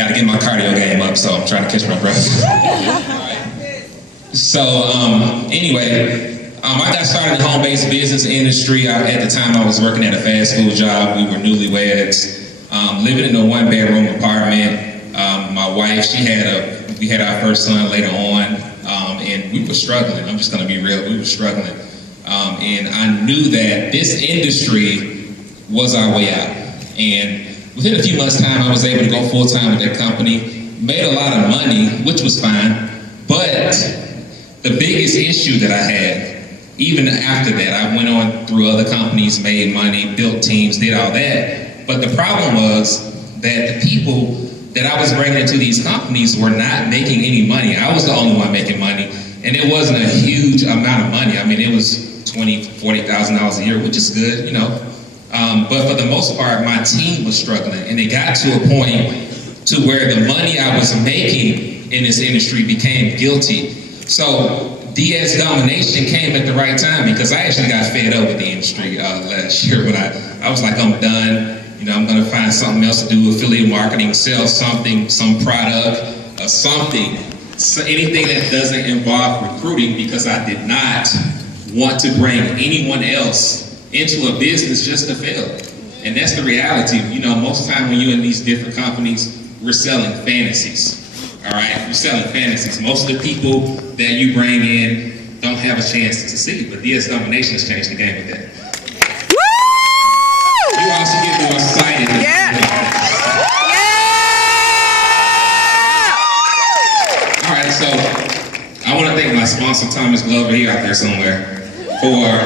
Got to get my cardio game up, so I'm trying to catch my breath. So anyway, I got started in the home-based business industry. At the time, I was working at a fast food job. We were newlyweds, living in a one-bedroom apartment. My wife, we had our first son later on, and we were struggling. I'm just going to be real. We were struggling. And I knew that this industry was our way out. And within a few months' time, I was able to go full-time with that company, made a lot of money, which was fine. But the biggest issue that I had, even after that, I went on through other companies, made money, built teams, did all that. But the problem was that the people that I was bringing into these companies were not making any money. I was the only one making money. And it wasn't a huge amount of money. I mean, it was $20,000, $40,000 a year, which is good, you know. But for the most part, my team was struggling. And it got to a point to where the money I was making in this industry became guilty. So DS Domination came at the right time because I actually got fed up with the industry last year when I was like, I'm done. You know, I'm going to find something else to do, affiliate marketing, sell something, some product, something. So anything that doesn't involve recruiting, because I did not want to bring anyone else into a business just to fail. And that's the reality. You know, most of the time when you're in these different companies, we're selling fantasies. All right, we're selling fantasies. Most of the people that you bring in don't have a chance to succeed, but DS Domination has changed the game with that. Woo! You also get more excited. Yeah. All right, so I want to thank my sponsor, Thomas Glover, he out there somewhere, for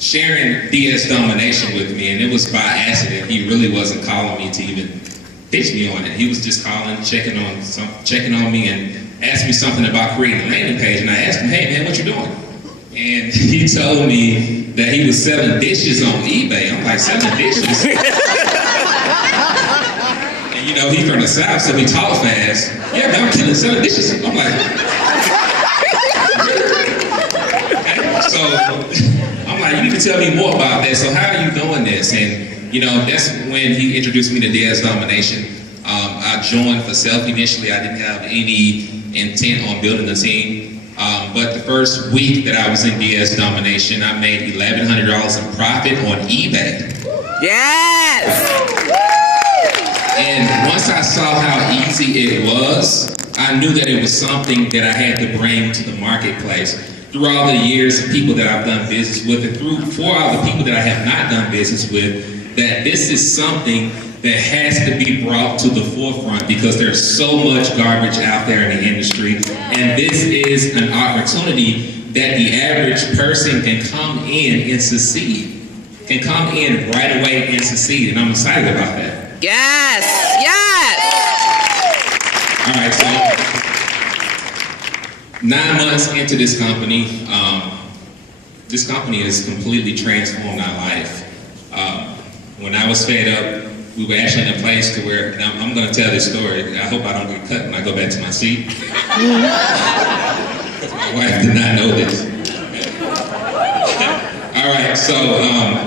sharing DS Domination with me, and it was by accident. He really wasn't calling me to even pitch me on it. He was just calling, checking on me, and asked me something about creating a landing page. And I asked him, "Hey man, what you doing?" And he told me that he was selling dishes on eBay. I'm like, selling dishes? And you know, he's from the South, so he talk fast. Yeah, man, I'm killing selling dishes. I'm like, so I'm like, you need to tell me more about that. So how are you doing this? And you know, that's when he introduced me to DS Domination. I joined for self initially. I didn't have any intent on building a team. But the first week that I was in DS Domination, I made $1,100 in profit on eBay. Yes! And once I saw how easy it was, I knew that it was something that I had to bring to the marketplace. Through all the years of people that I've done business with, and for all the people that I have not done business with, that this is something that has to be brought to the forefront because there's so much garbage out there in the industry. And this is an opportunity that the average person can come in and succeed. Can come in right away and succeed. And I'm excited about that. Yes! Yes! All right, so 9 months into this company has completely transformed our life. When I was fed up, we were actually in a place to where, now I'm going to tell this story. I hope I don't get cut when I go back to my seat. My wife did not know this. All right, so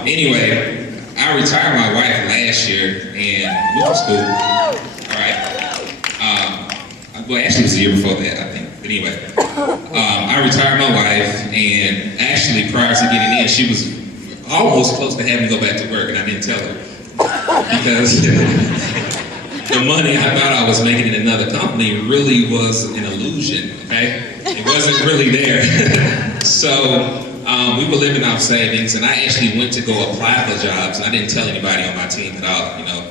anyway, I retired my wife last year, and which was cool. All right. Well, actually, it was the year before that, I think. But anyway, I retired my wife, and actually, prior to getting in, she was almost close to having to go back to work, and I didn't tell her because the money I thought I was making in another company really was an illusion. Okay, it wasn't really there. So we were living off savings, and I actually went to go apply for jobs. And I didn't tell anybody on my team at all. You know,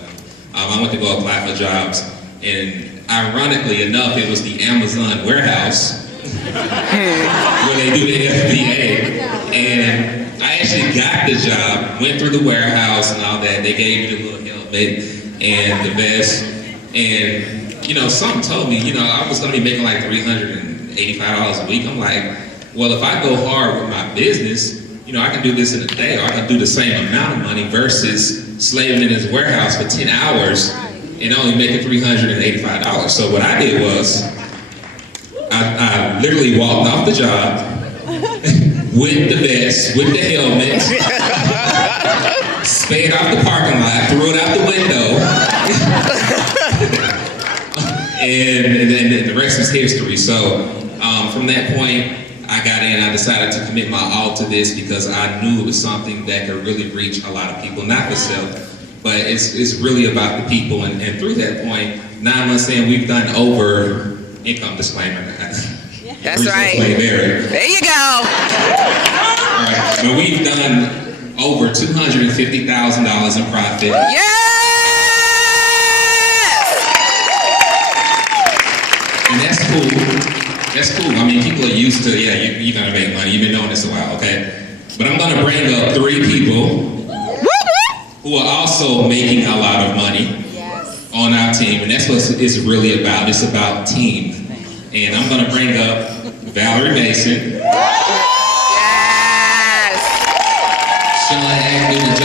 I went to go apply for jobs, and ironically enough, it was the Amazon warehouse where they do the FBA, and I actually got the job, went through the warehouse and all that. They gave me the little helmet and the vest. And, you know, something told me, you know, I was going to be making like $385 a week. I'm like, well, if I go hard with my business, you know, I can do this in a day, or I can do the same amount of money versus slaving in this warehouse for 10 hours and only making $385. So what I did was, I literally walked off the job with the vest, with the helmet, sped off the parking lot, threw it out the window, And then the rest is history. So from that point, I got in. I decided to commit my all to this because I knew it was something that could really reach a lot of people, not the self, but it's really about the people. And through that point, 9 months in, we've done over, income disclaimer. That's right. There you go. All right, but we've done over $250,000 in profit. Yes! And that's cool. That's cool. I mean, people are used to, yeah, you're gonna make money. You've been doing this a while, okay? But I'm gonna bring up 3 people who are also making a lot of money on our team, and that's what it's really about. It's about team. And I'm gonna bring up Valerie Mason, Sean Agnew,